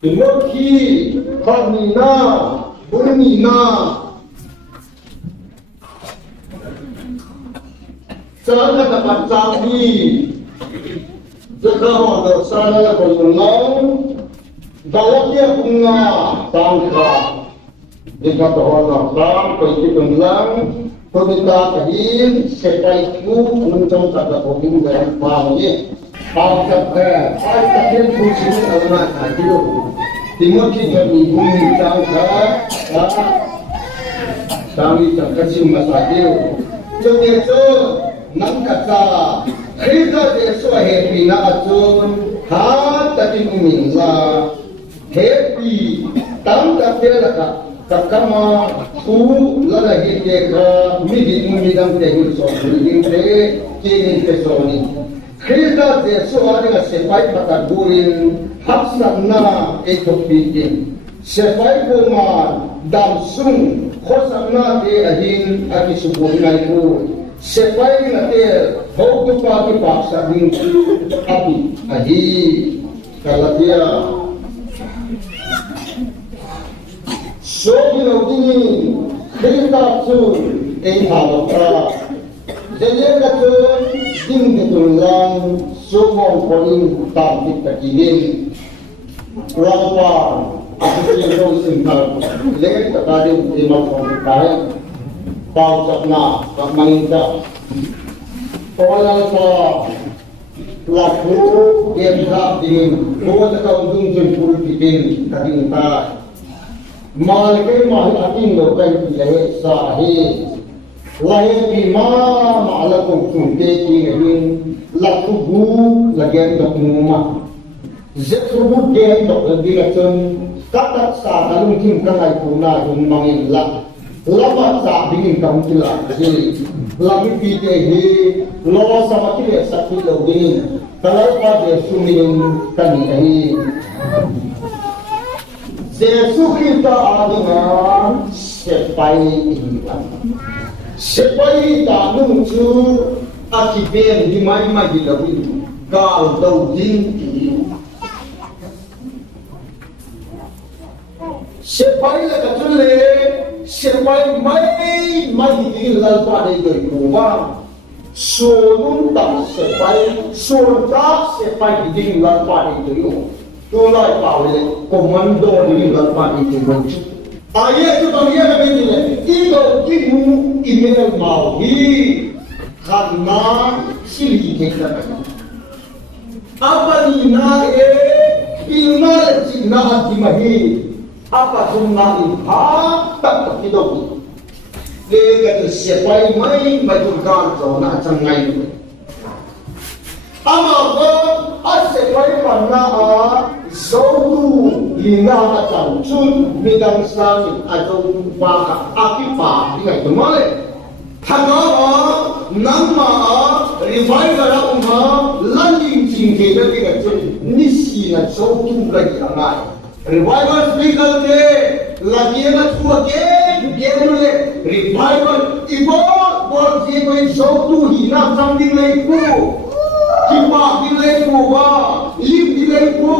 Timothy Hamina Bunina Sana dapat sabi Jika ada sana bersenang Dalaknya bunga tangka Jika ada sang pergi pengelang Perminta kahin Sepaiku Untuk kata kopi dan pahami Paham kahin Fungsi alamat hadir Timothy kami bumi tangka Kami terkasih masalah Jadi itu Nang kata Kita besok happy na atun Ha tapi umingla Happy Tam tapi laka Kakama Ku lala hite ka Midi umidam tehul so Midi te Kini te so ni Kita besok ada sepai patagurin Hapsan na Etok bikin Sepai kumar Damsung Khosak na te ahin Aki subuh na itu Sepai natir hau tu pagi paksa ding api aji kalau dia so bila dingin kita tu halapra jadi kata ding betulang so mau paling tak dikilin berapa aku yang simpan leh tadi lima puluh Pau sapna pagmangita Pawala sa Laku Gemsa din Pawala sa undung jempul pitin Kating ta Malakay mahal ating lokay pilahe sa ahi Lahe bima maalakong sunti Kinahin Laku bu Lagyan dok muma Zetrubut gen dok Lagyan Katat sa kalung kim kangay puna Yung mangilak Lama sa bingin kamu kila jadi lagi pite he lawa sama kile sakit login kalau pada sumin kami ini Yesus kita adalah sepai iman sepai tak nunggu akibat di mana di lagi kau tahu dinti sepai la kacule sepai mai di lalpa de gua sonun tak sepai sonta sepai di lalpa de gua tolai paule komando di lalpa de gua ayat tu dia nak begini itu kimu email mau hi karena sili kita apa ni na ilmu cinta dimahi apa sunna iha tak hidup dia sepai mai majurkan zona cangai ama sepai panna zaudu lina tangcun bidang sami atau baka akipa dengan kemale hagawa nama revival umma landing jingke dengan nisi na zaudu lagi angai Revival speaker ke lagi na tua ke le revival ibo bol je ko sautu hina something like ko kipa dilai ko ba lim dilai ko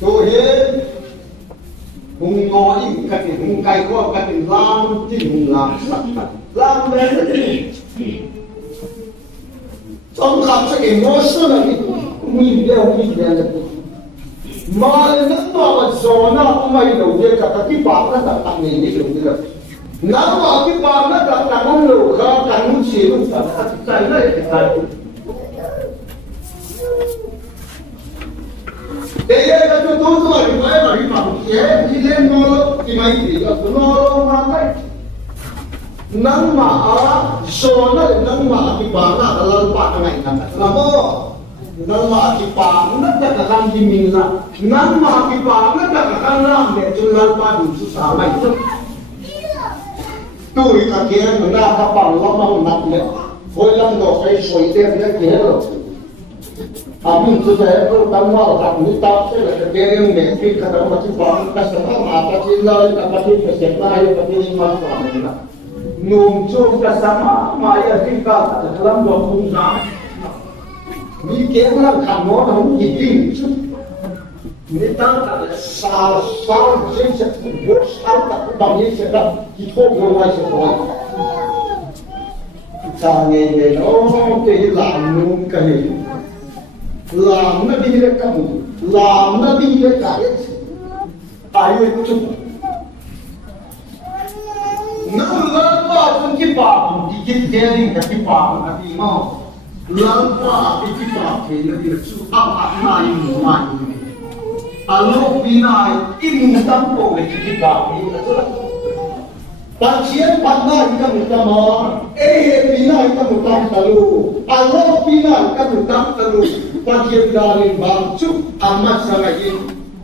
to he hung ngoi katin hung kai ko katin lam ti hung lam sak lam le trong khắp sự emotion này mình đều mà nó mà zona không may đầu tiên cả cái bạc nó đặt tặng mình đi được được nó mà cái bạc nó đặt tặng ông lầu khá tặng ông xí ông đặt tặng này cái để cho tôi rồi phải bảo chế đi lên nó thì mày thì nó mà nang ma zona nang ma cái bạc nó là bạc này là mơ nang ma ki pa na ta kan di min la nang ma ki pa na ta kan ram de chun lan pa du su sa mai tu tu ri ka ke na ka pa lo ma na le foi lam do sai soi te ne ke lo amin tu sa ko tam ma ka ni ta se la ke re ne ki ka ta ma ti pa ka sa ma pa ti la ka pa ti se pa yo pa ti ma sa na num chu ka sa ma ya ti ka lam do ku naมีเกมแล้วขันโน้ตของหยิบดิ้งชุด người ta đã sao chính sẽ vô sao ta cũng bằng như sẽ đọc chỉ thôi vô ngoài sẽ nói cha nghe nghe nó cái làm luôn cái làm nó đi lên cái làm nó đi lên cái ai ấy chút nó lớn quá không chỉ bảo thì chỉ thế đi cái bảo là gì mà lớn quá thì chỉ bảo thì nó đi xuống áp này ngoài lúc này im tâm cổ về chỉ bảo thì là bạn chiến bạn này các người ta mà vì này các người ta talu lúc này các người ta talu bạn chiến ra lên bằng chút amat sangat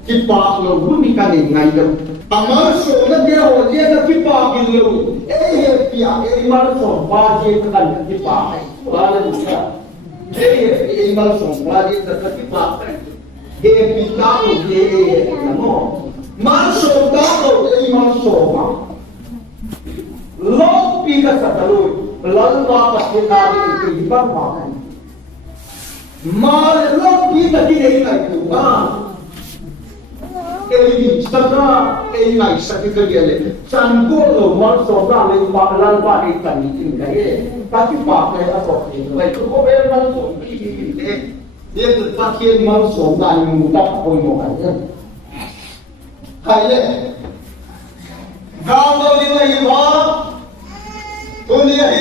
ini bảo lo bumi cái này ngay đâu amat số nó dia hồi dia nó cái bảo gì lo pia mal số ba dia cái này cái bảo là là gì mal số ba dia cái bảo pita nó mal số đó là mal số mà Lord pi ka sa taluy, lalwa pa sinari ito ibang mga. Lord pi ta dinay na ito ba? Saka, ngay sa kikagyan saan ko lo, mal sobra, may lalwa ay tanitin kayo. Kasi pa kayo ako, ay kukuber mal sobra, Yan, pakyan mal sobra, yung mutak ko mo kanya. Kaya, गाँव में तो नहीं है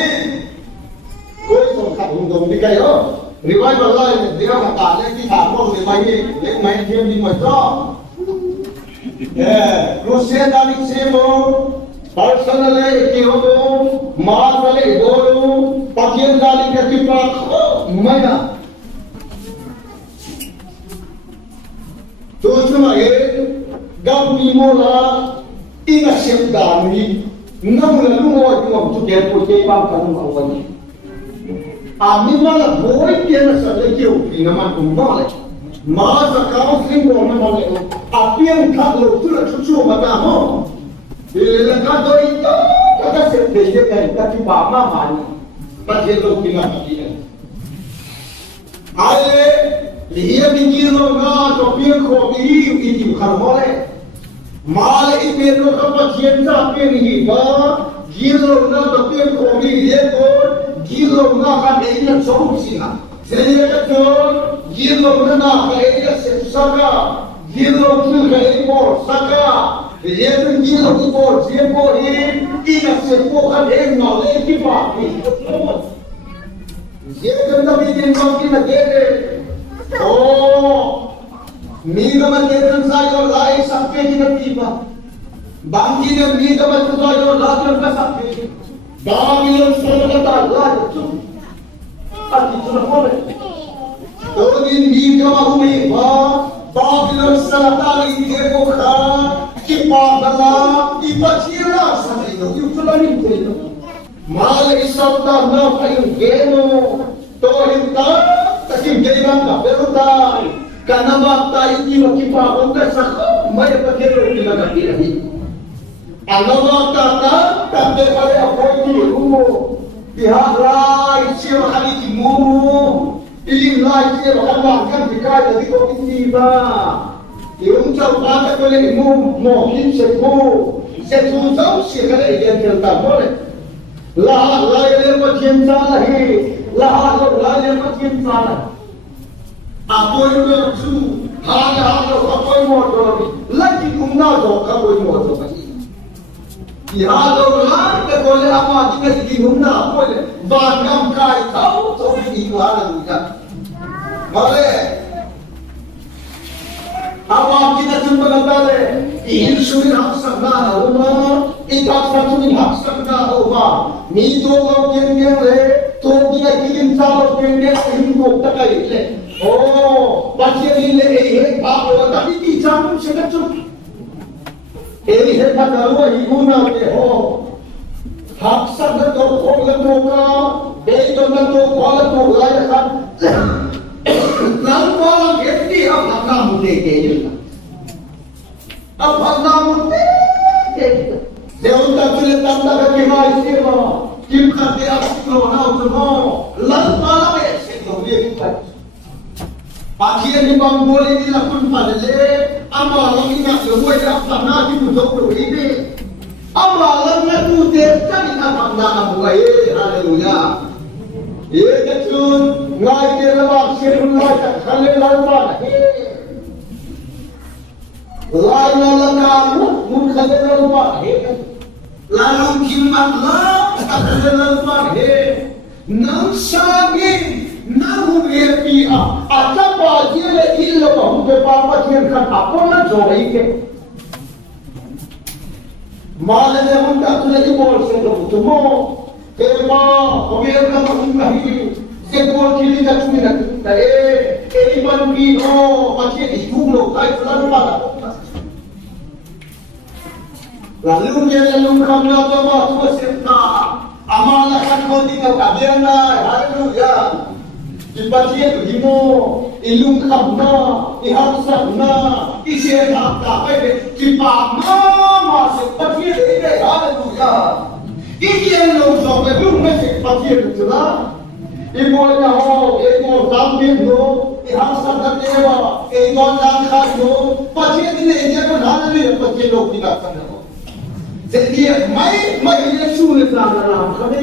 कोई संख्या हम भी कह रहा रिवाज बदला है देखा बता ले कि आप लोग रिवाज एक महीने के लिए मत जाओ क्रोशिया दानिक से वो पर्सनल है कि वो मार वाले दोनों पकियन दानिक के पास मया तो उसमें ये गाँव में मोला ina siap dami namun lalu mau tu dia punya bang kamu awalnya ami malah boy dia nak saja kau ina man kumbal masa kau sering bohong malah api yang kau tu lah cucu mata mo bila kau itu kata sepeda kan tapi bapa mana macam tu kena dia ale dia mikir lo na topi kau ini bukan boleh mal ipero ka patien sa peri ba gilo na to pen ko mi ye ko gilo na ka dei na chong sina sene ka to gilo na ka dei na se saka gilo tu ka dei mo saka ye tu gilo ki mo je ko ina se ko ka dei na le ki ba ye tu na bi den ko ki na de oh Migama ketan sayo lai sampai kita tiba. Bangki ne migama sayo lajar ka sampai. Bangki sayo kata lajar tu. Ati tu nak boleh. Todin migama humi ba. Bangki sayo tali ego ka. Kipa bala kipa cira sampai itu. Itu lagi tu. Mal isam ta na kayu geno. Tohin ta takim gaiman ka berutai. Karena waktu itu kita untuk sakit, mereka pergi ke negara ini. Kalau waktu itu, kami pada apa itu, pihak lain siapa kali timur, ini lain siapa kan bahkan dikai dari komisi bah. Yang coba kita boleh mungkin sesuatu sekali yang kita boleh. Lah yang macam salah ini, lah yang macam salah. Apoy mo tu, halo apoy mo tu, lagi kumna do apoy mo tu pasti. Halo lah, kita boleh apa jika di kumna apoy, bagam kai tahu tu ini wala juga. Boleh. Apa kita cuma kata ini suri hak sakna rumah, ikat satu ni hak sakna rumah. Ni tu kau kena le, tu dia kirim sahaja kena hidup tak kaya le. Oh, baca ini eh bahawa tapi dijam sudah cukup. Ini hendak kalau ibu nak oh, hak sangat kau lemuka, itu nanti kau lemuka layakan. Lalu orang ini apa kamu dekatnya? Apa kamu dekatnya? Dewan tak boleh tanda kaki mai siapa? Kita dia kalau semua, lalu malam esok dia. Pakaian di bangkol ini lakukan pada le, amalang ingat luway na pana di budok lo ini amalang na tudir kan ina na abuay haleluya ye kachun ngai de lawak sirullah ta khale lalwa lai na lana mun khale lalwa lalu kimat la ta khale lalwa nang sagi nang happy acha pa jile illo ko humpe papa kien khan apona jogai ke mala ne mun ta tune ki bol se to tumo ke ma hobier ka mun nahi ke bol kili na tumi na ta e iban ki o pache itulo kai plan pa lalu dia lalu kamna to ma tu senta amala kan ko di ka abiana haleluya Ibadia himo ilung kabna ihamsakna isya ta pe kipama ma se patia ide haleluya ikian lo so pe lung me se patia tula imo na ho imo tambien no ihamsakna dewa imo lang kha no patia ide ide ko haleluya patia lo pina kana ho se dia mai yesu le plana na khade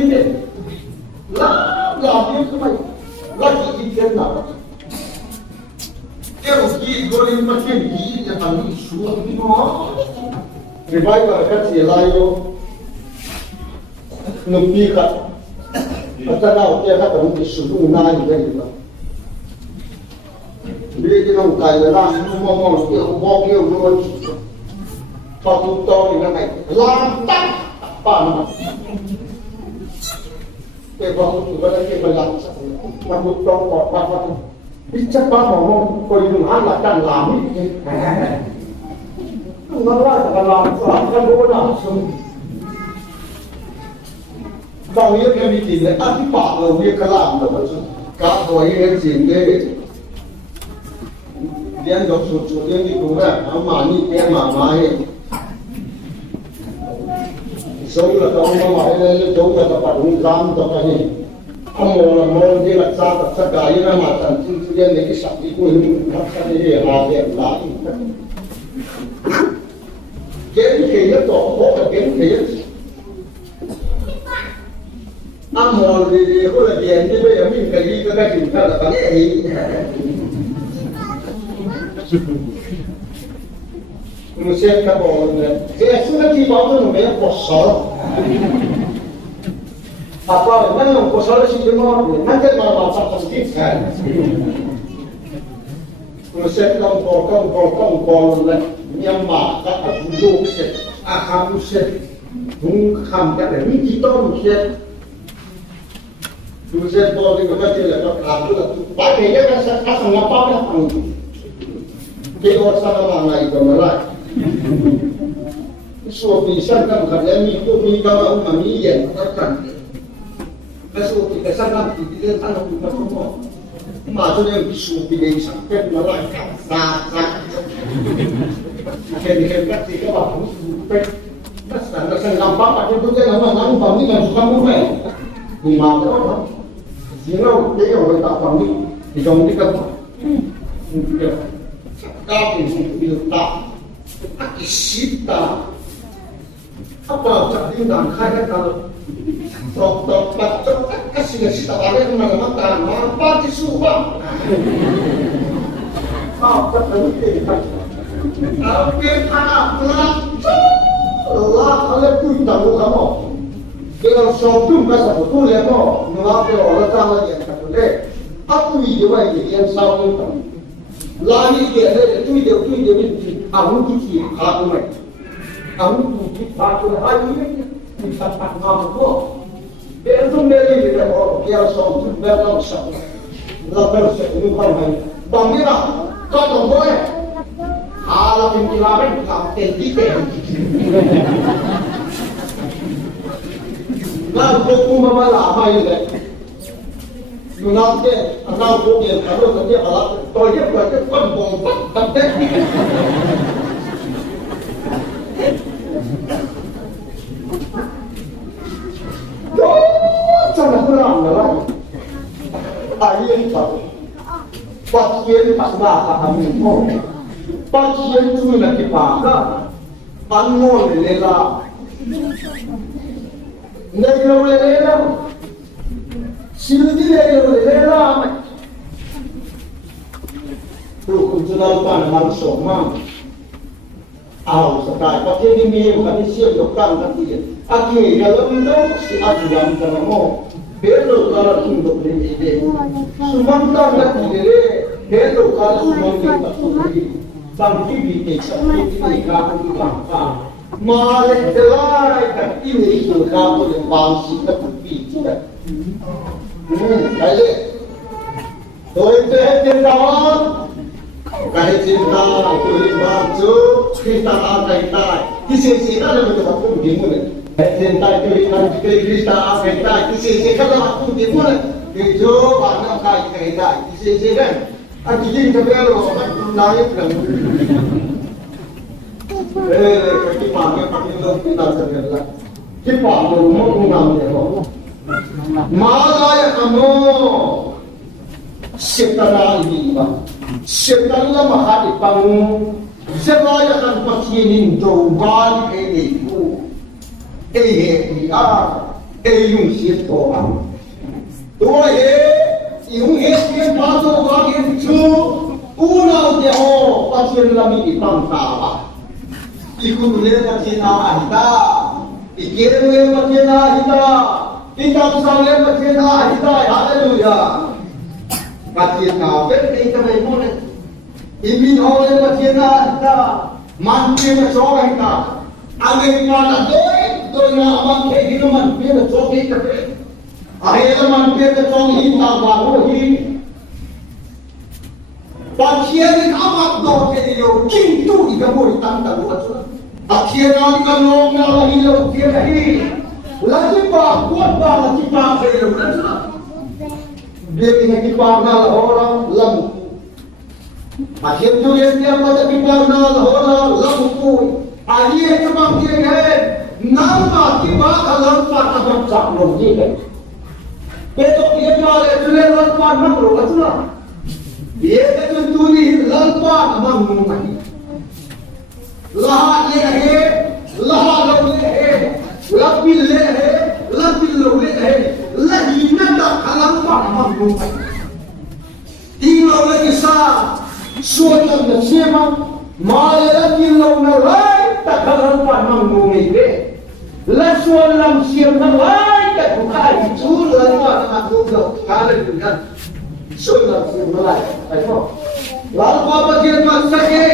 la dia ko mai lagi ikan nak. Dia uski goreng macam ni, dia kami suruh ni mau. Ribai berkat silayo, nupi kat, kata nak dia kata mungkin suruh naik dari mana. Bila kita nak kaya lah, mau dia bawa dia urut, satu tahun ini naik, lantak apa nama? Kebang tu kalau kebang Mahmud Tong Port Papa Bicara ngomong kau itu anak dan lami Mengalah dengan lam kan boleh langsung Kau yang kami tidak tapi pak lo dia kelam tu kau kau yang cinta dia dok susu dia di rumah mama ni dia mama ni Soalnya kalau mama ini jauh kata padung lam tu kan ni Amor dia nak cakap sekali nama tantu dia ni kisah itu ini macam ni ada lagi. Jadi kaya tu, orang kaya. Amor dia kalau dia ni boleh ambil kali kita cinta apa ni? Mesti kita boleh. Saya sudah tiba tu namanya kosong. Apa memang kosong sih cuma nanti malam masak sedikit kan? Kalau saya kong yang makan duduk set, akam set, kam kan ni kita mungkin. Kalau saya boleh kita jelas kalau tu pakai dia kan asal ngapa kan? Kita sama mana itu malah. Suami saya kan kerja ni tu ni kalau mami yang terkan. Masuk kita sangat tidak tahu kita semua. Macam yang disuruh sampai melangkah sasak. Hebat sih kalau Mas saya gampang pakai tu saya nama bami kan suka mulai. Lima orang. Zero dia orang tak bami. Di kamu di kamu. Kau itu tak. Isita. Apa jadi dan kaya kalau Tok kasih nasi tawaran mana makan, apa disuruh? Apa terjadi? Apa anak pelak? Allah kalau pun tahu kamu, kalau sobrum kasar betul ya mo, mengapa orang tangan yang kata le, apa video yang sobrum kamu? Lagi dia tu dia aku tu aku mai, aku tu aku hari ini kita tak mampu. Itu meli dia dia soal berlaku sah. Lepas itu bukan bangira kau tahu boleh. Alam pengilaran kau terdidik. Lalu buku mama lama ini. Nanti anak buku yang kalau nanti alat toilet berarti kan bombat tapi. Jangan pulang lagi. Ayat tahu. Pasien pas bahasa kami pun. pasien tu nak dipakai, panmol lela, nak lela, silti lela. Tu kunjungan pan mansong mang, sekarang pasien ini bukan siap dokter nanti. Aki kalau itu si ajudan kamu, belum kalau untuk beri sumantang nanti deh, belum kalau sumantang nanti. Bangki bikin seperti ini kamu bangkang, malah jelai kan ini itu kamu yang bangsi ketupi tidak. Kaya, itu kawan, kaya cinta itu bangsu kita kita, kisi ada betul betul gimana? Cinta itu kita kita, kisi ada betul gimana? Itu warna kaya kita, kisi kan? Aku jadi kebelo, aku naik kan. Kita pakai kita segala. Kita mau mengambil apa? Malah kamu setelah ini, setelah mahal kamu, setelah kan pasien jauhan itu, yung siapa orang, tuh yung yang pasok lagi itu, unau dia pasien lagi di pangkal. Ikut boleh pasien ahita, ikirim boleh pasien ahita, kita usahanya pasien ahita, haleluya. Pasien ahita, kita boleh, imin oleh pasien ahita, manti macam ahita, Amerika doi na amang kehino manti macam kita. Akhirnya manti macam kita baru hi. Pasien amat doi kehiyo, kintu ikamu ditangkap bukan? Akhirnya kalau ngalah hilau dia hi. Lagi bah, kuat bah lagi bah kehiyo bukan? Dia kena kiparna orang lembu. Akhirnya dia pada kiparna orang lembu. Akhirnya kemang dia है nama kita alam patah saklong dia. Betul dia malah tulen lampan makro betul. Dia ketuni lampan mangmungi. Lah dia है, lah lalu है, lapil है, lapil lalu है, lagi nada lampan mangmungi. Tinggal lagi sah, suatu nasihat malah lapil lalu tak kalau mangmungi ke. Lasuan lam siam nalai kat bukai itu lalu anak muda kalau juga sulam siam nalai. Ayo, lalu apa dia maksa ke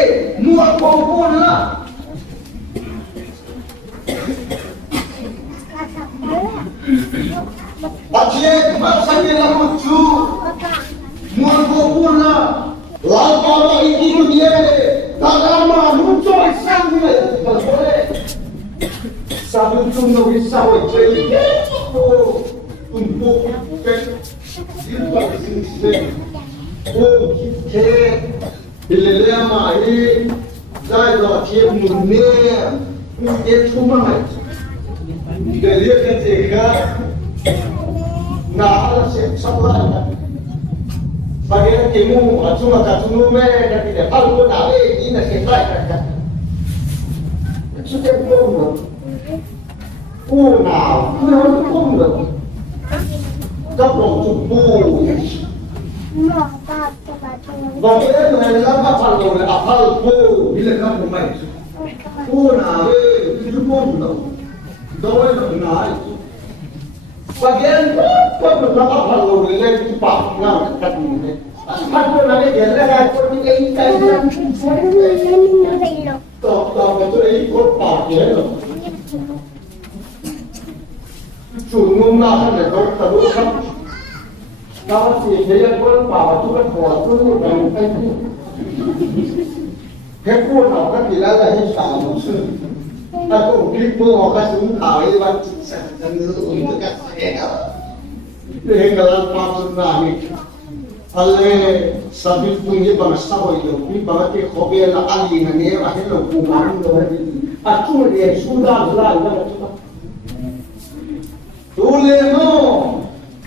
muak kompon lah. Asyik maksa ke lalu cu muak kompon lah. Lalu apa itu dia tak lama muncul sambil boleh. Sabi tuno isaw jadi untuk silpa sini kita ilele mai zai lo tie munne dia cuma dia ketika na ala se sabla bagian timu cuma katunu me ketika hal pun ada ini nasi baik kan sudah belum nào nó không được cấp độ chụp bù và cái này là các phần rồi là phần bù đi lên các của mình bù nào thì nó không được đôi là nói và cái có được các phần rồi lên cái bảng nào cái này phần của nó để ra có những cái to cái chỗ có bảng thế rồi chủ ngôn nào để có tận dụng không? Đó thì thế là có bảo chúng ta bỏ chúng ta bằng tay cái cuốn nào các kỳ là hình xảo một sự ta cũng clip mua hoặc các súng thảo ấy bạn sẽ ngữ ứng từ các xe đó để hình là bao nhiêu là mình ale sabi punya bangsa itu ni bangsa khobe la ali na ne wa hello kumaran do aku dia sudah lah dah Tulemo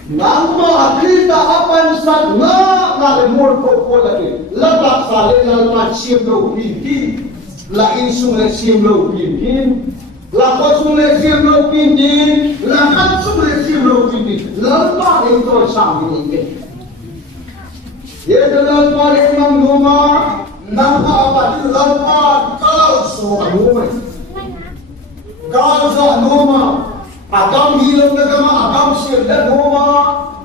Nama kita akan sana ngale mur ko lagi. Labak sale lalma siam lo pintin. La insung le siam lo pintin. La kosung le siam lo pintin. La kansung le siam lo pintin. Lalma itu sambil ini. Ye lalma emang duma. Nama apa di lalma kal suami. Kal suami. Agam hilang agama agam sirda noma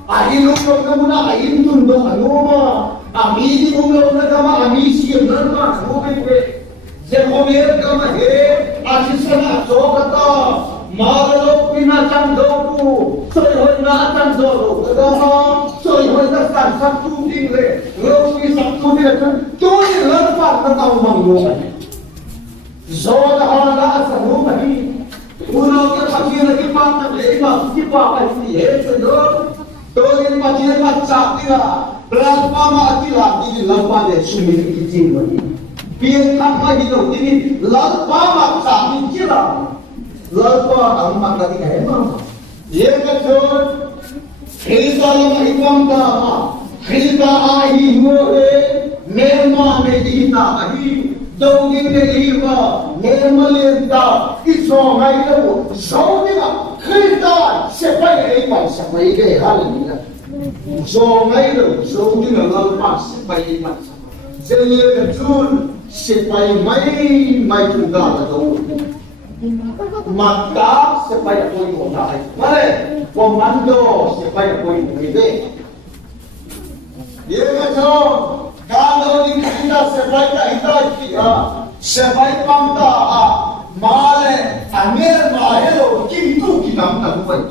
ahilung agama ahilun do noma amidi umlo agama amisi noma noma pe jekomer agama he asisana chokata marlo pina chandoku soy hoy na chandoku agama soy hoy na sabtu dingle loki sabtu dingle tu ni lalpa na manglo zoda hala asaru mahi Uno que pakai lagi pakai lima, kita pakai ini, betul. Togen pakai macam tiga, berapa mati lagi di lampa deh, sumber kecil lagi. Biar apa gitu, ini lampa macam ini lah. Lampa amat lagi hebat. Ye betul. Kita lama ikam dah, kita ahi mure, memang medita ahi. Dongin deriva, mermalenta, iso ngayon, saudina, kita sepay iman sepay kay halina. So ngayon, saudina lalpas sepay iman. Jadi betul sepay may tunggal daw. Maka sepay apoy mo tayo. Mare, komando sepay apoy mo ide. Ye betul. Kalau kita sebaik kita sebaik pamta male amir mahelo kintu kita nak buat.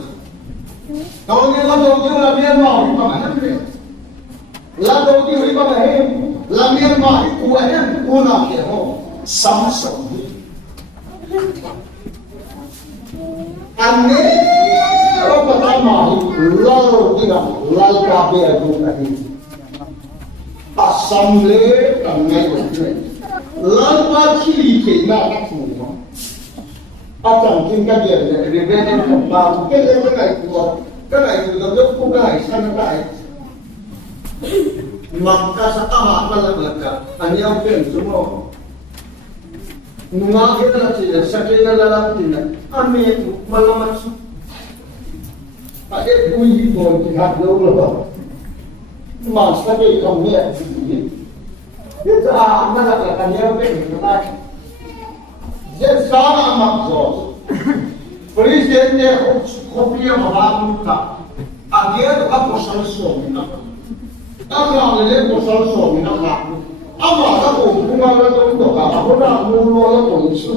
Kalau kita amir mahi mana ni? Lalu kita riba mahi, amir mahi kuahan una kero samsung. Amir pertama lalu kita lalu kabe aku tadi. Assembly kangai kangai, lalpa kiri kena nak semua. Akan kita dia revenan kembang, kita kenai tu, kita bukai sana kai. Maka sekarang malam hanya pen semua. Nunga kita saja, sakit dalam tina, kami malam masuk. Pakai bui pun tidak jauh. Mas tapi kamu ni, itu anak anak yang berkenan. Jadi sana makso, presiden kopi yang malam tak, agar apa solusi nak, agar ada solusi nak. Apa aku bunga itu untuk apa? Nak mulu itu.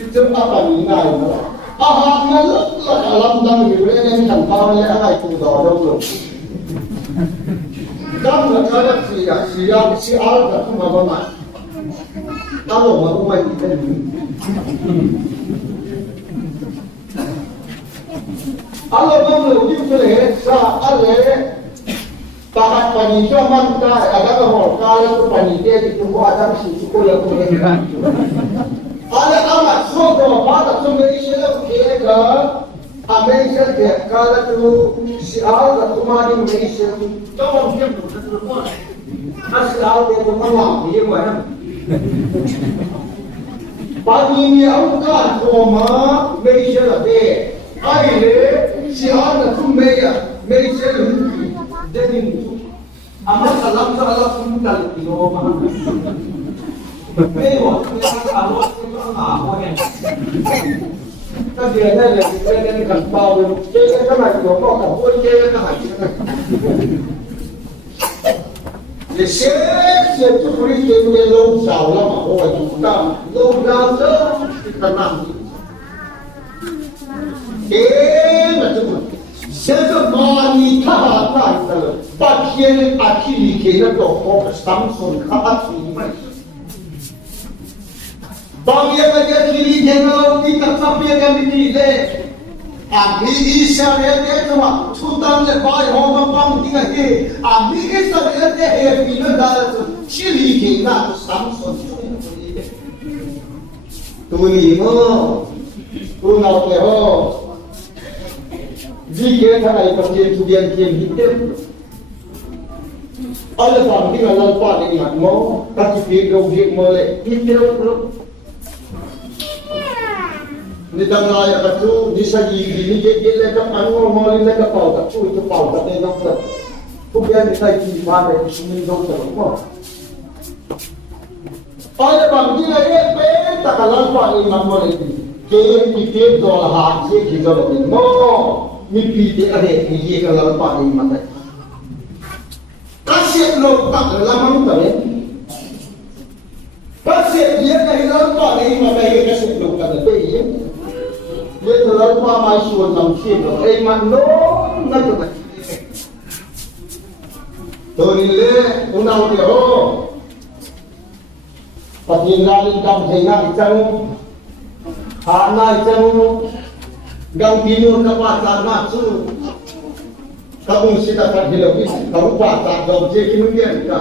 Itu apa ni nak? Ahadnya dalam dan berbeda dengan kawan yang ada itu dahulu. Dan negara siar tak mana. Kalau mahu main kita ni. Kalau mahu kita le, ale takat panitia manta ada kalau kalau panitia itu ada sisi kuliah kuliah. Ada amat sodo pada Malaysia kira Malaysia dia kalau tu sial atau mari Malaysia tahu dia betul betul asal dia memang dia mana pagi ni angkat koma Malaysia ada aile sial atau Malaysia jadi amat salam pun tak diomah. Memang kita kalau kita ngamu kan, kita dia ni kita ni kan tahu, kita kan ada orang kau pun kita kan ada. Lepas itu kulit kita long jauh lama, orang kita long jauh kita nanti. Macam sebenarnya tak ada, bagian akhir kita tu fokus Samsung khawatir macam. Bangsa kerja kiri jenama kita sampai yang dipilih. Abi isyarat dia cuma sultan le bayi orang pang tinggal ke. Abi isyarat dia happy nak dah kiri kita Samsung. Tuli mo, nào thế ho vì cái thằng này còn tiền thu tiền tiền hít tiếp ở là bằng cái là lần qua để mặt mó các chi phí công việc mơ lệ hít tiếp luôn ni đang nói là các chú đi sa gì đi cái lên các ăn ngon mơ lên các bảo các chú cho bảo các này nó thật không biết người ta chỉ pha về mình đâu được không ở là bằng cái này bé ta cả lần qua để mặt mơ lệ cái tiếp đó là hạt gì thì đó là mình mò mình bị cái ở đây mình gì cả lần qua để mặt này các chuyện lột tặng là không phải các chuyện gì này lần qua để mặt này cái chuyện lột tặng là cái gì bây giờ lần qua mai xuân làm chuyện rồi ai mà nó được tôi đi lên cũng nào thì ô và tiền ra lên cầm thầy ngay chân hạ ngay chân găng pinu các bạn làm mà chứ các ông sẽ đặt thành hiệu cái các bạn làm dòng chơi cái nguyên nhân cả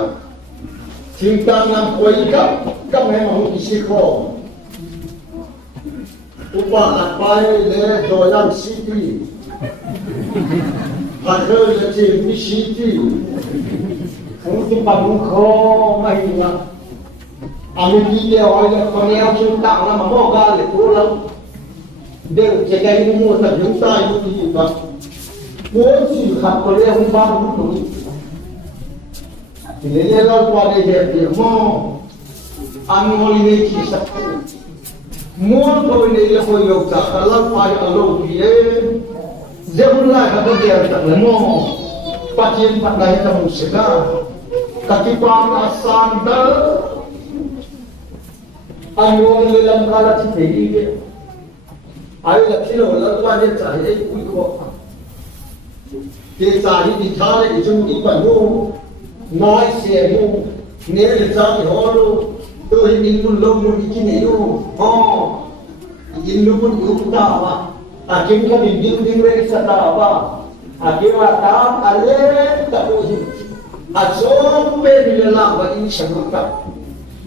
chúng ta làm quay các em không đi xí khó upa đặt bay để rồi làm city hạt hơi là chỉ đi city không thì bằng khó mày nhá mình đi theo hỏi là con eo chúng tạo ra mà bỏ ra để cố lắm đều chỉ cái mua thật những tay như gì vậy muốn gì khác có lẽ không bao cũng đúng thì lấy lên qua đây đẹp thì mò ăn ngồi đây chỉ sắp muốn thôi này là thôi lộc cả cả lắm phải ở lâu thì dân lại các cái đẹp thật là mò phát triển phát đại trong sự ra các cái quan asan đó anh ngồi lên làm cái là chỉ thấy đi vậy ai là khi nào là quan đến trả ấy quý khó thì trả đi trả lại chúng đi quản luôn nói xe luôn nếu là trả thì họ luôn tôi nhìn muốn lâu muốn đi cái này luôn nhìn luôn muốn yêu ta mà kiếm cái mình yêu đi về sẽ ta mà kiếm mà ta lên ta thôi số bên là làm và in sản phẩm ta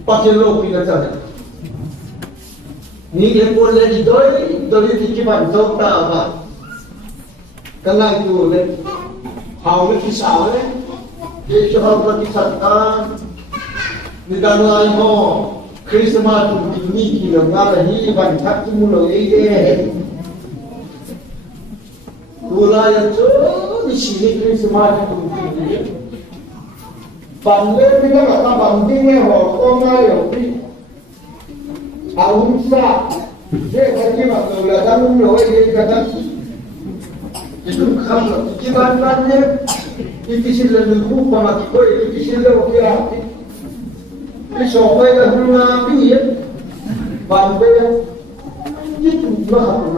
bắt đầu lô pin là sao ni cái bộ lên đi đôi thì cái bản dâu ta mà cái này tu lên hào lên cái sao đấy cái cho hào cái sạch ta ni đang nói ho Christmas tu ni cái là ngã là hi bản thắt cái mùi ấy đấy tu lại cho đi xin Christmas tu ni bản lên cái là ta bản đi nghe họ con ngay rồi đi ông sa thế cái mà tôi là đang nói cái đó itu không là cái bạn bạn nhé cái gì là người khu mà cái coi cái gì là cái số này là không biết bạn bây giờ cái nó không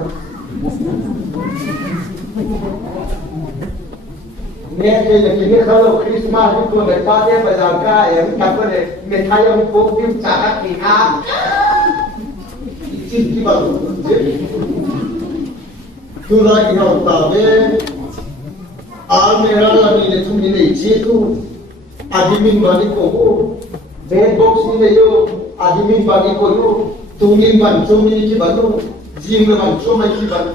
nghe cái này kalau Christmas itu người ta đem về làm cái em cảm thấy này người Thái ông cũng phim trả cái à cái bằng tôi nói cái nào ta về mera là mình để chúng mình để chế tu admin bani ko về box này yo admin bani ko yo tu mình ban cho mình cái bani jim ban cho mình cái bani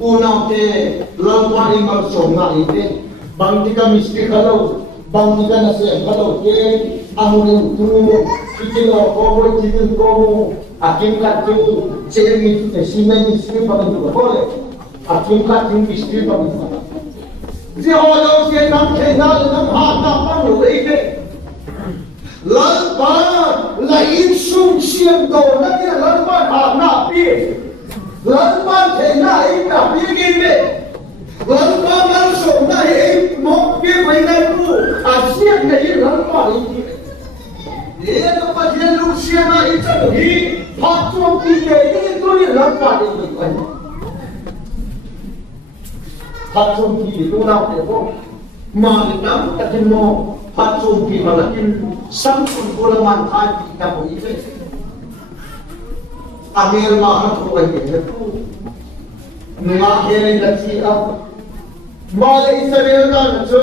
unau te lang qua đi bằng sổ ngại thế bằng tika mistake kalau bằng tika nasi kalau ke amun tu kita ko boleh kita ko akim kat tu cem itu simen istri paling tu boleh akim kat tu istri paling tu dia orang dia nak kenal nak hata pun lagi lepas lain sung siang tu lagi lepas hata pi lepas kenal ini pi gini lepas masuk dah ini mau pi mana tu asyik ni lepas ini dia tu pasal Rusia na itu hi patron kita ini tu ni lepas ini kan patron kita tu nak apa malam kita mau patron kita malam sampai golongan hati kita pun itu amil mahal tu lagi tu mengakhiri lagi apa malah Israel kan tu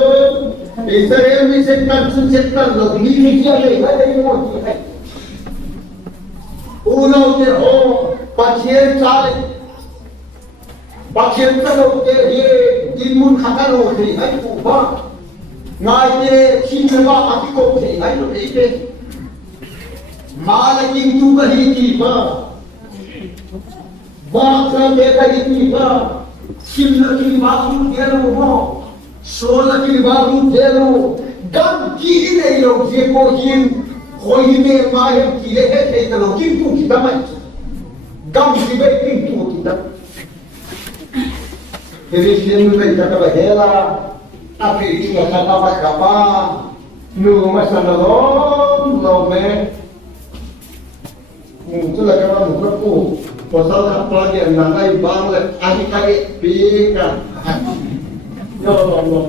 Israel ni setan loh ni dia ni ada yang mau dia unau dia pasien cari Pakhian ka lo te hi imun khatalo thi ai ku ba ngai te chinwa atiko thi ai lo te malaking tu ka hi ti ba bakra te ka hi ti ba simla ki ba ku gelo mo sola ki ba ku gelo gam ki nei lo je ko hin khoi me ma he ki le he te lo kin tu ki ta mai gam ki be kin tu ki ta Hirisin may kakabahela, api ika kakapakapa, numas na nalong, lome. Ito lang ka mukha po, pasal kapag yan nangay banglet, ahi kari pika. Yo,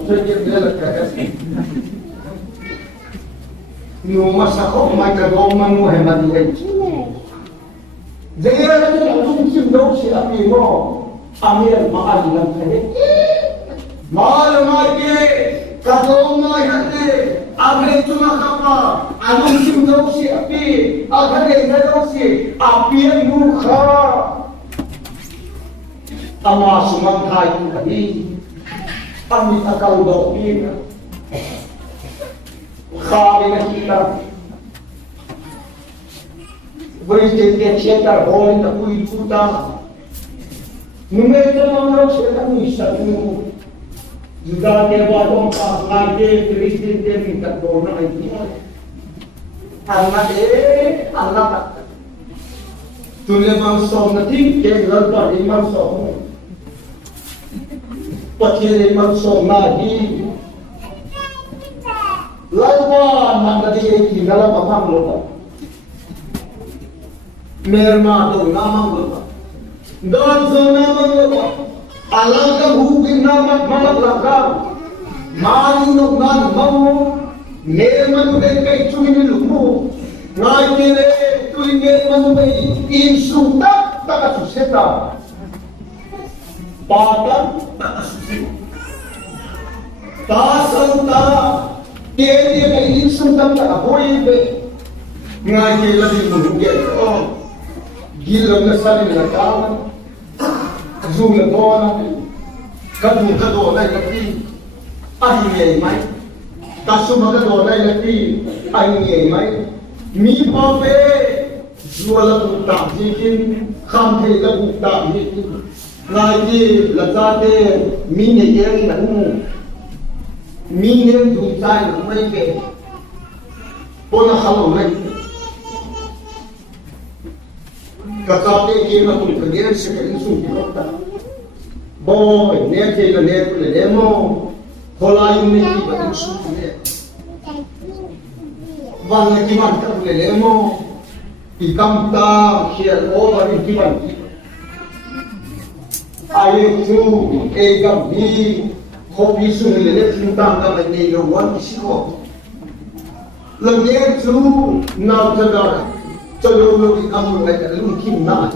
sige nila kakasi. Numas ako, may kagoman mo, hemadilay. Dahil natin ang tungsim daw si api mo. Amir mahal lang kaya. Mahal lagi. Katong mga hati. Amir tumakapa. Anong simdaw si api. Agad na daw si api ang mukha. Ama sumanghay ng kami. Kami akal daw pina. Kami na kita. Berjaya siya boleh tak kuih putar. Numero numero siya kung isa kung juga kewadong kakade Kristin din katong na ito. Anak tuloy mang song natin kaya pa limang song. Pati limang song na di lawan nagdadiyay kinala pamanglo pa. Merma to namang lupa. Dan senamang lupa. Alangkah hukum namak malakam. Manunok nan mau. Merman udah kay cuy lumu. Ngai kere cuy merman udah insultak tak suseta. Padan tak suseta. Tasanta. Kaya kay insultak tak boleh be. Ngai kere lagi menunggu. Oh. Gila na sabi na kawan, zoom na doon, kadung doon ay lati, ahingay may, kasuma doon ay lati, ahingay may, mi pape, zuwala tutak jikin, kampe la tutak jikin, ngaji latate, mine yeri na mine dutay na may ke, pona halo may, Kakate kima kung kagyan sa kainsong pinota. Boy, nete na neto na demo. Hola yung neti ba yung sukulit. Wala kiman ka kung demo. Ikamta, share over yung kiman. Ayaw to, gabi. Hopi sunilit yung tangga may nailawan isiko. Lagyan to, nautagara. Chalulog ang mga lungkin na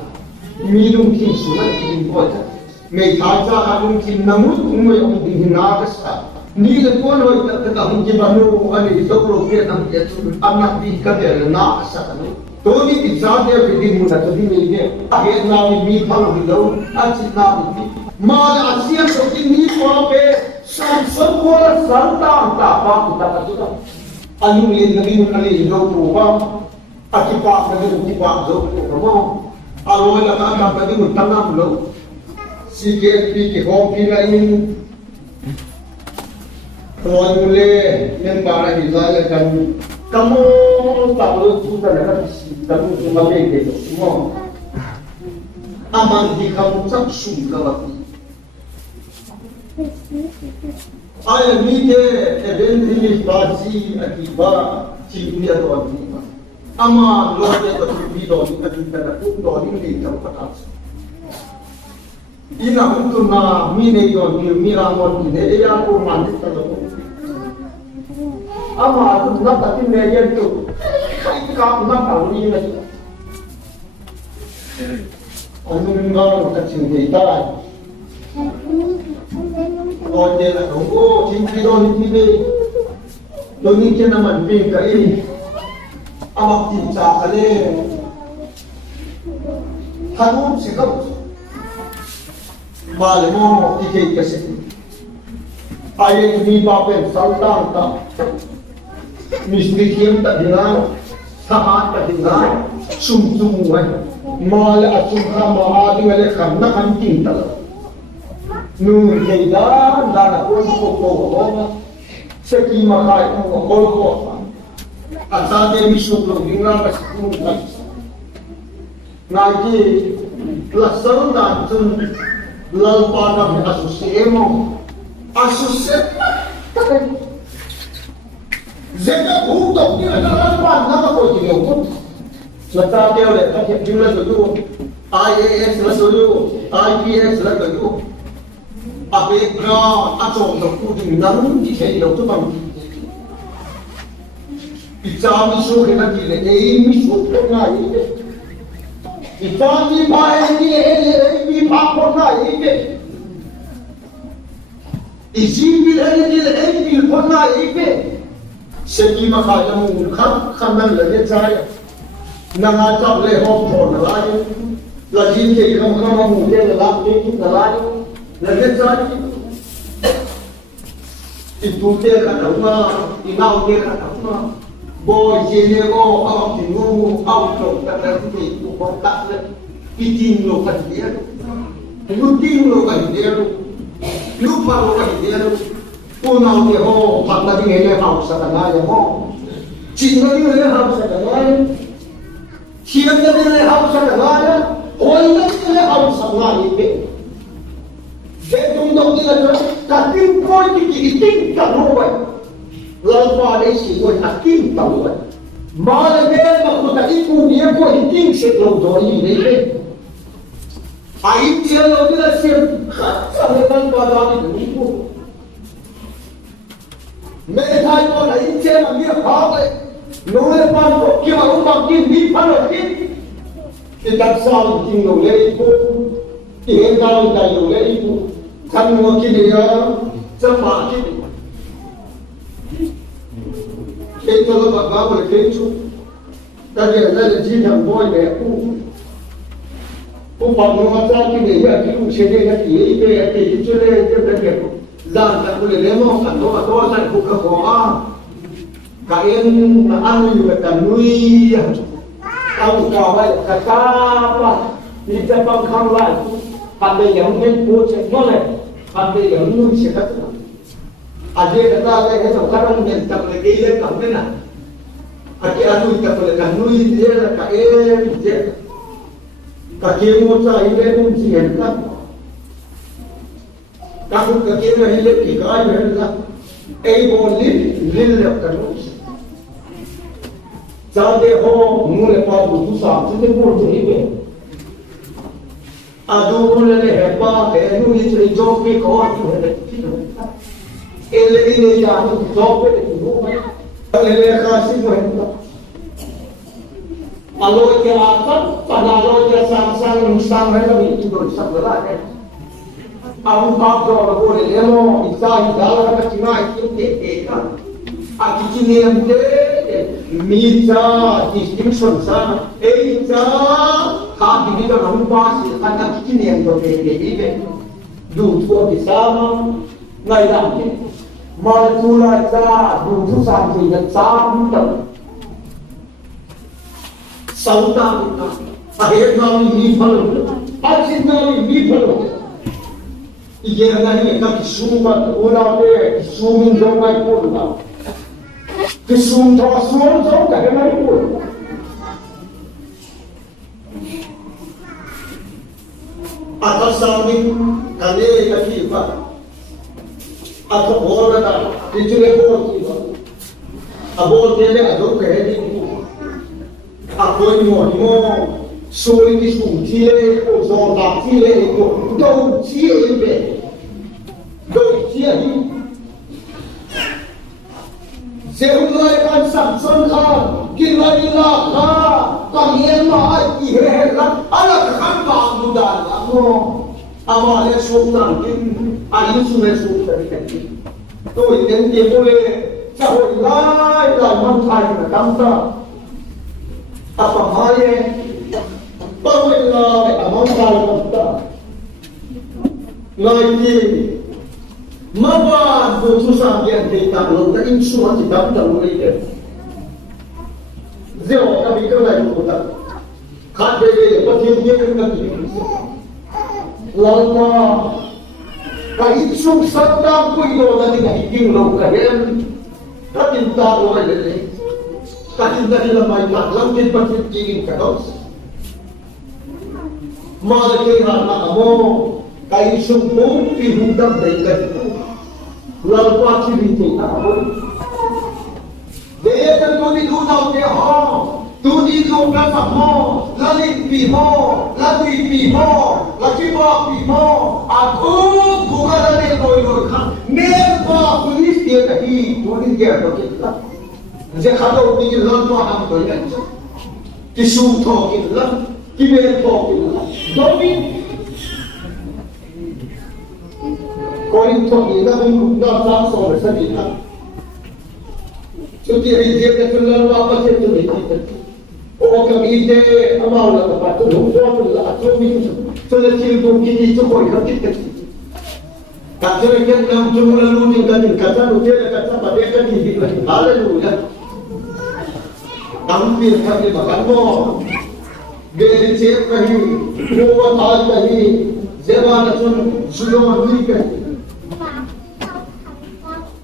milungkin sila ilimboda. May tata alungkin na mo kung may ang hinakas ka. Nila po ano itatagahong gibano ano ito prophet ang ito anak di ka kaya nakas sa kano. Toni pizza niya pwede mo na ito dinigyan. Kahit namin may pangalaw at sinabi Mala asiyang ko kini po pe samsam wala santa ang tapak kita patuta. Anong naging nalilaw po ba? Akipak na din tipak do mo alo la ka ka din tangam lo sige pi ki ho pi na in roy mule yan para hizala kan kamo tawlo tu ta na si tamu tu ma be de mo aman di kamu sak sum ka wa ay mi de event basi akiba chibuya do akiba Ama lorde ko video ni kadita na tuto ni dito patas. Ina unto na mine yon ni miramon ni ya ko manit ta ko. Ama tu na pati me yen tu. Kai ka na ka ni na. Anu ngaro ka chin dita. Lorde la ko chin video ni be. Lo ni ke na man be ka awak tinca kali kanun sikap Malemo ike kasi. Ayat ni bapen saltang ta. Mistik tak dengar, sahat tak dengar, sum-sumuan. Mal asumha mahadi wale karna kanting tal. Nur jaidan dan aku ko seki makai ko. Asal dia misuk dengar masuk ngaji lasan dan sun lalpada asusemo asusep zeda hutok dia dalam nama ko dia hutok lata dia le tak jumlah tu IAS la tu IPS la tu ape bra atong tu nan di sei lo tu bang icam isu kena dile isu kena ini Itani bae ni pakona ibe. Isimbil ini pona ibe. Segi makanya mungkap kanan lagi saya. Nangatap lehop pona lain. Lagi ke kamu mungkin lagi kita lain. Lagi saya. Itu dia kata rumah, inau dia kata rumah. Boy jene go au tingu au to kata tu kontak le piting lo kan dia lu ting lo kan dia lu pa lo kan dia tu nau dia ho patna di ele hau sa kana ya ho chinga di ele hau sa kana chiang di ele hau sa kana ya oi di ele hau sa kana ni je tum dong di la ka tim poi ki ting ka lo ba lalpa dei si ko akim tahu mal ben makota ibu dia ko hiting se lo doi dei ai dia lo dia se sahabat pada ni ibu me thai ko ai che ma mi ha le no le pan ko ki ma ba ki mi pa lo ki tak sa ki lo le ibu ki hen ka lo dai lo le ibu kan mo ki dia sama ki cái cho nó bật báo về kiến trúc ta giờ đây là chi thằng voi này cũng bằng nó ra cái này là cái cũng chế đây là cái về cái chỗ đây cái vấn đề ra là cái này nếu mà nó to ra cũng khó cái em là ăn như là nuôi tao cao vậy cả ba đi ra bằng không lại bạn bây giờ nên mua sẽ nó này bạn bây giờ nuôi sẽ hết ada kata ada sekarang yang tak lagi dia tak benar. Aki anu tak boleh kanui dia lah kain dia. Kaki muda ini pun siapa kan? Kamu kaki ni hilang ikai hilang. Boleh hilang terus. Jadi ho mula pada susah, jadi boleh jadi. Adu mula le hebat, anu itu joki kau itu hebat. Ele ini jangan jope itu, ele kasih mereka. Kalau dia akan, kalau dia sang mereka itu berusaha berada. Aku tak jauh boleh lemo, isai dalam kacimai itu kan. Aku ini yang misa distinction sana, misa kaki kita nampak sih, karena ini yang berbeda. Dua bersama, ngai lagi. Mà tu lại ra đủ thứ sản thì được 3 tầng 6 năm hiện nay đi phân hiện nay đi phân giờ này các sum mà ora về sum trong cái cuốn nào cái sum thọ xuống giống cả cái máy cuốn atas samping kali kaki pak atau orang ada di sini pun, abon dia ada dua kehadi, abon mo sulit discuti le, zonati le, dou cia ini, Seulai kan samson kan, gila kan, kalian mah ihelan, anak kan bangunan kamu. Awalnya sultan ini, ayu sungai sultan ini. Tuh yang dia boleh cahaya dalam hari nanti. Apa halnya? Barulah amal hari nanti. Ngài thì mà ba vô số sang hiện thì tạm lâu đã in số chỉ đắm đầu lấy được diệu ta bị cái này cũng thật khát về để có thiên nhiên cái gì lần mà cái số sát đang quay đồ là những cái kinh lâu cái em đã tin ta rồi đấy ta tin ta đi làm bài mặt lắm trên phần thiên nhiên cả đó mà cái hàng là mô cái số bốn thì hung tâm đấy cái lần qua chỉ vì thế nào để cho tôi đi đu đầu cái họ tôi đi đu cái mặt họ là đi bị họ là đi bị họ là chỉ bỏ bị họ à cũng là để rồi khác nên qua police kia cái gì tôi đi kia đó cái sẽ khá đâu đi lần qua năm tới này cái số thọ cái lần cái bên thọ cái lần đó đi coi như thọ gì đó cũng đã sáng sớm rồi sao đi nào Suti rizq ke tulan apa saja tu ni. Oh kami ide amal lah apa tu hukum tu lah tu ni. Sudah cium gini tu kau ikat kita. Kata mereka nam cuma lalu ni kan kata tu dia kata pada kan ni haleluya. Kami kami makan mo. Dia cek kahi, buat hal kahi, zaman tu sudah ni kan.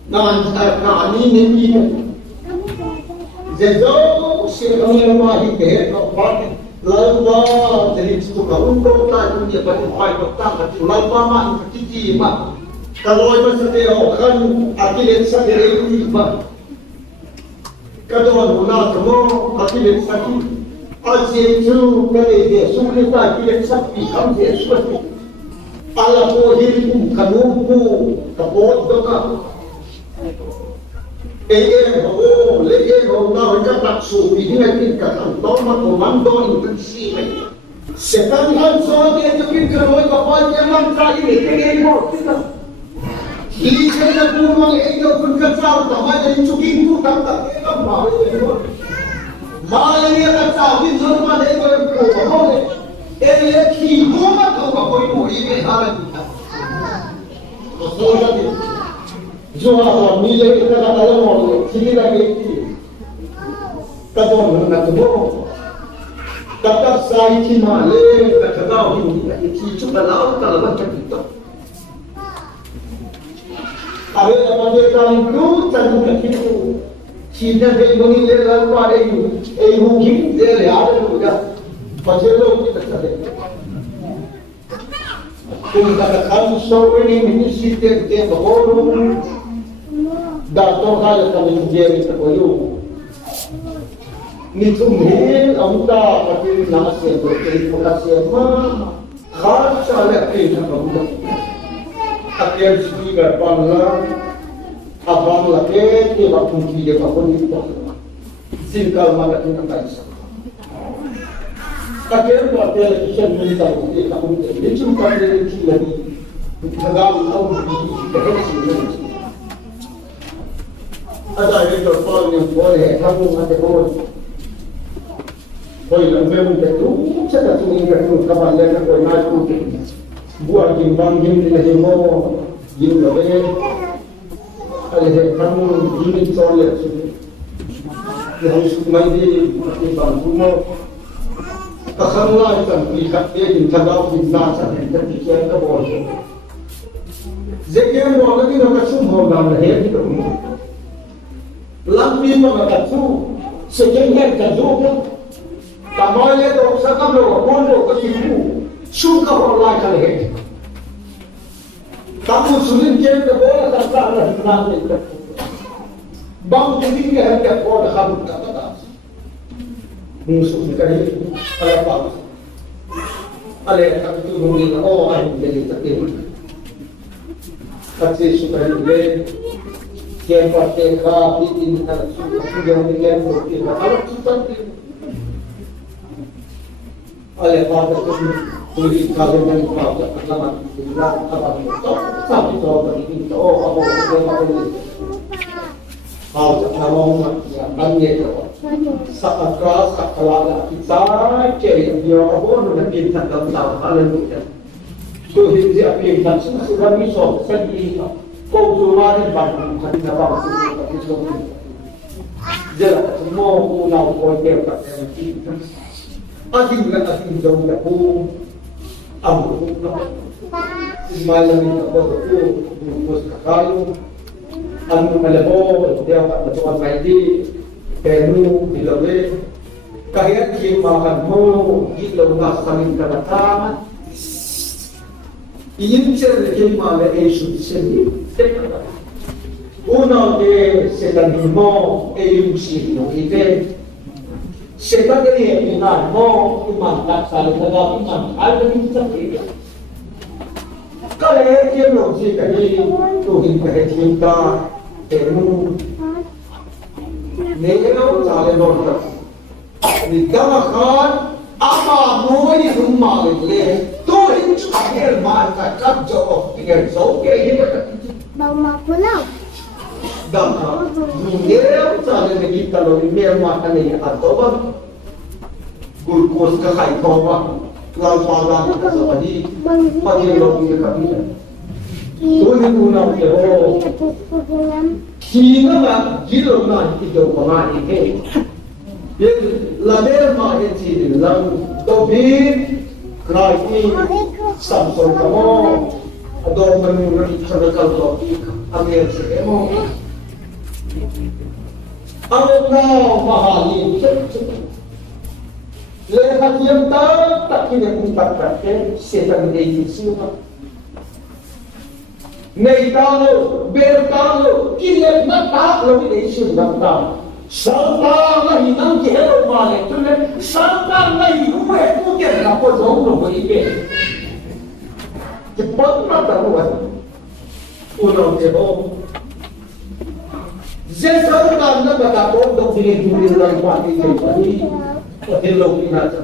Nah ini ni kan. Jauh siapa mahi ke, nampak lalpa jadi itu kaum kota dunia pada pai kota itu lalpa mah kecil mah. Kalau itu sedih kan akibat sedih ini mah. Kalau mana kamu akibat sakit, asyik tu kalau dia sulit akibat sakit kamu dia sulit. Allah pohon kamu kapot doa. Em hồ lấy em hồ nào các đặc số vì ngay cái cả thằng đó mà của mắm đó những cái gì này sẽ tăng hơn so với cái cơ hội và coi cái mắm ra để cái em hồ chứ đâu khi cái là buôn mang em đâu phân cắt sao cả mai đây chụp kinh thu thắng cả cái tấm bảo đấy mà là nghe cắt sao kinh số mà đấy rồi của họ đấy em lấy khi mua mà đâu có coi mũi về hà là rồi ra đi Jual milih kita kata lama, sini lagi kata orang nak tu, kata saya cina le, kata kau ini cicu kalau kalau macam itu. Ada apa dia kalau itu cakap macam itu, cina dia mengilir lalu ada ini mungkin dia ada juga, pasal lo kita cakap. Kung katakan so ini sistem dia baru dato kaya kami menjadi terkoyo. Nitumhin amta pati nasi berkait lokasi ma khas salah kena kamu. Akhir segi berpanglah abang lagi dia bakun dia bakun itu. Singkal mana kita kaisa. Akhir waktu kisah minta dia kamu dia cuma dia lagi. Agak tahu dia ada yang terpal yang boleh kamu ada boleh boleh memang betul saya tu ingat tu kawan yang aku nak tu buat gimbang gimbang lagi mau gimbang lagi ada kamu gimbang soalnya yang harus main di gimbang semua takkanlah kan ikat dia di tagaw di nasa dan pikiran ke boleh jadi orang lagi nak semua orang lahir di rumah Lampi mengatakan sejengkel kajunya, tamanya tu sakam lo, bondo kesibu, suka orang lain. Kamu sulit jadi boleh tak ada nanti. Bang jadi dia hendak boleh kamu tak ada. Musuh sekali, ada apa? Ada yang itu mungkin orang jadi tertidur. Kasih supaya dia yang pakai kapi ini kalau sudah dengan bukti kalau kita oleh pada tulis kalau dengan pada alamat tidak apa itu sampai soal ini apa yang kalau kalau yang banyak saat keras kalau kita cari dia apa dengan kita dalam hal itu tu hi je apim tan su su rami so san i ko tu ma ni ban kan na ba su so je la mo ku na ko te ka ti ating la ating daw na po ang malam ni ko ko kakalo ang malabo dia ka to ka di penu dilawe kahit kimakan mo ilaw na sa kaming karatama iyon siya na kimala ay sudisili una de setanin mo ay yung sino ite setagari ay pinan mo imantak sa lagapin ng alagin sa kaya kaya yung lo si kaya tuhin kahit hinta penu negaw sa alagin Nidamakan apa mui rumah le tu hincu akhir mata kerja of tiga so kayak bau makulau dama minyak cara kita lo minyak makan ini atau bang gulkos ke kai kau lalu pada kita seperti pagi lo punya kami tu ni guna kero kina lah gilo na hidup kemana ini Yang laber makin sih dalam topik kerajaan Samsung kamu atau menurut kerajaan topik Amerika kamu, Amerika mahali, lepas yang tak kira kumpat kerja setan edisi apa, neitalo bertalo kira mata lebih edisi dalam Santa la hinang ke hero male tule santa la yuwe ku ke na po jong ro boi ke pot na ta ro uno ke ho je santa na ba ta po do dire dire la pa ke ke pani o te lo ki na ta